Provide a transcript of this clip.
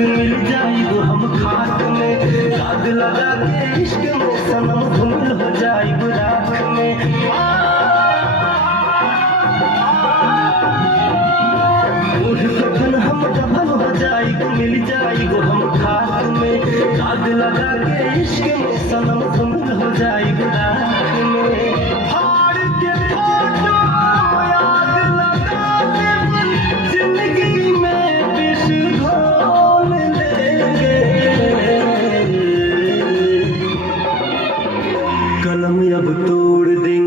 मिल जाइब हम खाक में, दाग लगा के इश्क में सनम धूल हो जाइब रात में। उठ कफन हम दफन हो जाइब, मिल जाइब हम खाक में, दाग लगा के इश्क में सनम धूल हो जाइब रात में। फाड़ के फोटो याद लगा के जिंदगी में विष घोल लेंगे। कलम अब तोड़ देंगे।